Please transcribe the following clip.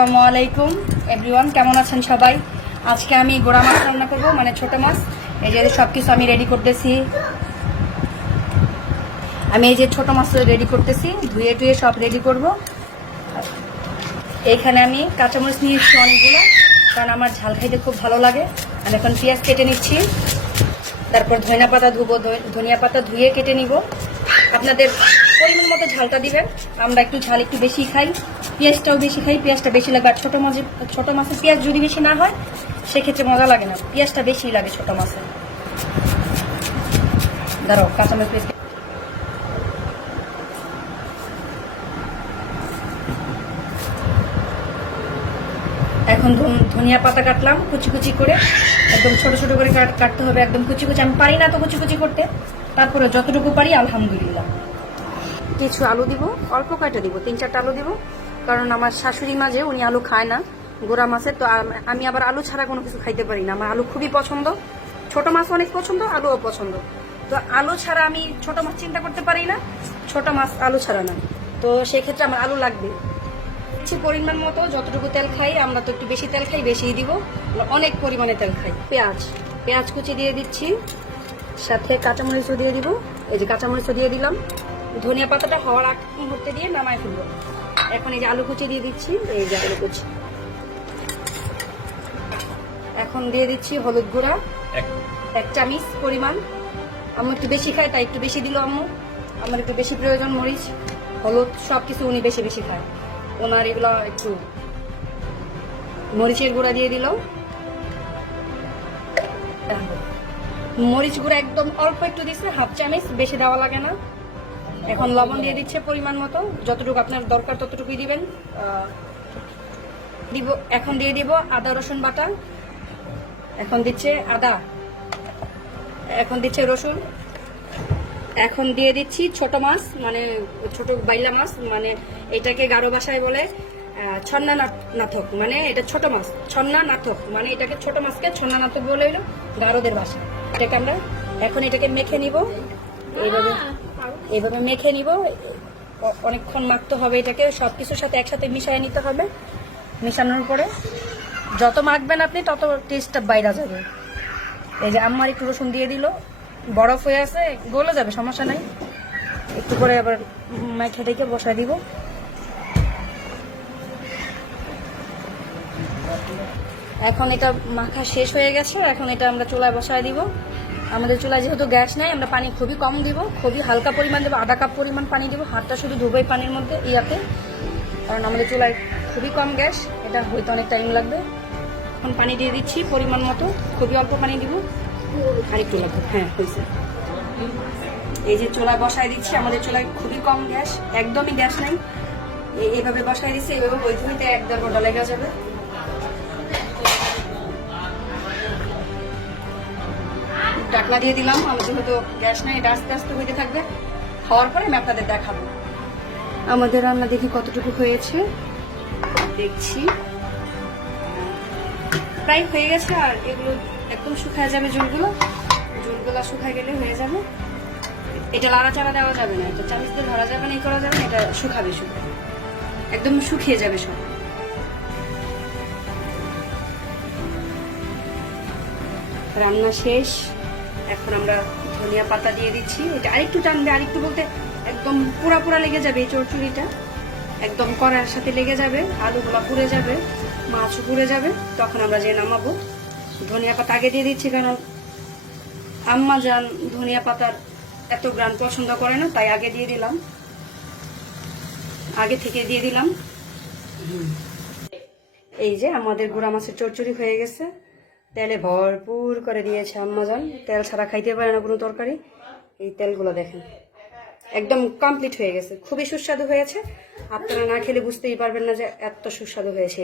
আসসালামু আলাইকুম এভরিওয়ান, কেমন আছেন সবাই? আজকে আমি গোড়া মাছ রান্না করব, মানে ছোট মাছ। এই যে সবকিছু আমি রেডি করতেছি। আমি এই যে ছোট মাছ রেডি করতেছি, ধুয়ে টুয়ে সব রেডি করব। এইখানে আমি কাঁচামরিচ নিয়েছি অনেকগুলো, কারণ আমার ঝাল খাইতে খুব ভালো লাগে। আমি এখন পেঁয়াজ কেটে নিচ্ছি, তারপর ধনিয়া পাতা ধুবো, ধনিয়া পাতা ধুয়ে কেটে নিব। আপনাদের পরিমাণ মতো ঝালটা দিবেন। আমরা একটু ঝাল একটু বেশি খাই, পেঁয়াজটাও বেশি খাই, পেঁয়াজটা বেশি লাগে। আর ছোট মাছের পেঁয়াজ যদি বেশি না হয় সেক্ষেত্রে মজা লাগে না, পেঁয়াজটা বেশি লাগে ছোট মাছে। দাঁড়াও, কাঁচামরিচ পেঁয়াজ এখন ধনিয়া পাতা কাটলাম কুচি কুচি করে, একদম ছোট ছোট করে কাটতে হবে, একদম কুচি কুচি। আমি পারি না তো কুচি কুচি করতে, তারপরে যতটুকু পারি আলহামদুলিল্লাহ। কিছু আলু দিব, অল্প কয়টা দিব, 3-4টা আলু দিব, কারণ আমার শাশুড়ি মা যে উনি আলু খায় না গোড়া মাছের। তো আমি আবার আলু ছাড়া কোনো কিছু খাইতে পারি না। আমার আলু খুবই পছন্দ, ছোট মাছ অনেক পছন্দ, আলুও পছন্দ। তো আলু ছাড়া আমি ছোট মাছ চিন্তা করতে পারি না, ছোট মাছ আলু ছাড়া না। তো সেক্ষেত্রে আমার আলু লাগবে। পরিমাণ মতো যতটুকু তেল খাই, আমরা তো একটু বেশি তেল খাই, বেশিই দিব, অনেক পরিমাণে তেল খাই। পেঁয়াজ কুচি দিয়ে দিচ্ছি, সাথে কাঁচামরিচও দিয়ে দিব। এই যে কাঁচামরিচও দিয়ে দিলাম। ধনিয়া পাতাটা হওয়ার আগ মুহূর্তে দিয়ে নামায় ফেলবো। এখন এই যে আলু কুচি দিয়ে দিচ্ছি, এই যে আলু কুচি। এখন দিয়ে দিচ্ছি হলুদ গুঁড়া 1 চামচ পরিমাণ। আম্মু একটু বেশি খায়, তাই একটু বেশি দিল আম্মু। আমার একটু বেশি প্রয়োজন, মরিচ হলুদ সবকিছু উনি বেশি বেশি খায়, ওনার এগুলো একটু। মরিচের গুঁড়া দিয়ে দিল, মরিচ গুঁড়া একদম অল্প একটু দিচ্ছে, 1/2 চামচ, বেশি দেওয়া লাগে না। এখন লবণ দিয়ে দিচ্ছে পরিমাণ মতো, যতটুকু আপনার দরকার ততটুকুই দিবেন। এখন দিয়ে দিব আদা রসুন বাটা। এখন দিচ্ছে আদা, এখন দিচ্ছে রসুন। এখন দিয়ে দিচ্ছি ছোট মাছ, মানে ছোট বাইলা মাছ, মানে এটাকে গারো ভাষায় বলে ছন্না নাথক, মানে এটা ছোট মাছ। ছন্না নাথক মানে এটাকে ছোট মাছকে ছন্না নাথক বলে হইলো গারোদের ভাষা। এটাকে আমরা এখন এটাকে মেখে নিব, এইভাবে মেখে নিব। অনেকক্ষণ মাখতে হবে এটাকে, সবকিছুর সাথে একসাথে মিশিয়ে নিতে হবে। মিশানোর পরে যত মাখবেন আপনি তত টেস্টটা বাইরে যাবে। এই যে আম্মার একটু রসুন দিয়ে দিল, বরফ হয়ে আছে, গলে যাবে, সমস্যা নাই। একটু করে আবার মাখা থেকে বসায় দিব। এখন এটা মাখা শেষ হয়ে গেছে, এখন এটা আমরা চুলায় বসায় দিব। আমাদের চুলায় যেহেতু গ্যাস নাই, আমরা পানি খুবই কম দিব, খুবই হালকা পরিমাণ দেবো, 1/2 কাপ পরিমাণ পানি দিব। হাতটা শুধু ধুবোই পানির মধ্যে ইয়াতে, কারণ আমাদের চুলায় খুবই কম গ্যাস, এটা হইতে অনেক টাইম লাগবে। এখন পানি দিয়ে দিচ্ছি পরিমাণ মতো, খুবই অল্প পানি দিব, আর একটু লাগবে। হ্যাঁ, হয়েছে। এই যে চুলায় বসায় দিচ্ছি, আমাদের চুলায় খুবই কম গ্যাস, একদমই গ্যাস নাই। এইভাবে বসায় দিচ্ছি, এইভাবে হইতে হইতে 1-1.5 ঘন্টা লেগে যাবে। ঢাকনা দিয়ে দিলাম, আমাদের হয়তো গ্যাস নাই, এটা আস্তে আস্তে হইতে থাকবে। হওয়ার পরে আমি আপনাদের দেখাবো আমাদের রান্না, দেখি কতটুকু হয়েছে। দেখছি প্রায় হয়ে গেছে, আর এগুলো একদম শুকায় যাবে, ঝোলগুলো শুকায় গেলে হয়ে যাবে। এটা লাড়াচাড়া দেওয়া যাবে না, এটা চামচ দিয়ে ধরা যাবে না, এই করা যাবে না, এটা শুকাবে, একদম শুকিয়ে যাবে সব। রান্না শেষ, এখন আমরা ধনিয়া পাতা দিয়ে দিচ্ছি। এটা আরেকটু টানবে, আরেকটু বলতে একদম পুরা লেগে যাবে, এই চচ্চড়িটা একদম কড়াইয়ের সাথে লেগে যাবে, আলুগুলা পুড়ে যাবে, মাছও পুড়ে যাবে। তখন আমরা যে নামাবো, ধনিয়া পাতা আগে দিয়ে দিচ্ছি, কারণ আম্মা জান ধনিয়া পাতার এত গ্রান পছন্দ করে না, তাই আগে দিয়ে দিলাম, আগে থেকে দিয়ে দিলাম। এই যে আমাদের গুঁড়া মাছের চচ্চড়ি হয়ে গেছে, তেলে ভরপুর করে দিয়েছে আম্মা জান, তেল ছাড়া খাইতে পারে না কোনো তরকারি। এই তেলগুলো দেখেন একদম কমপ্লিট হয়ে গেছে, খুবই সুস্বাদু হয়েছে। আপনারা না খেলে বুঝতেই পারবেন না যে এত সুস্বাদু হয়েছে।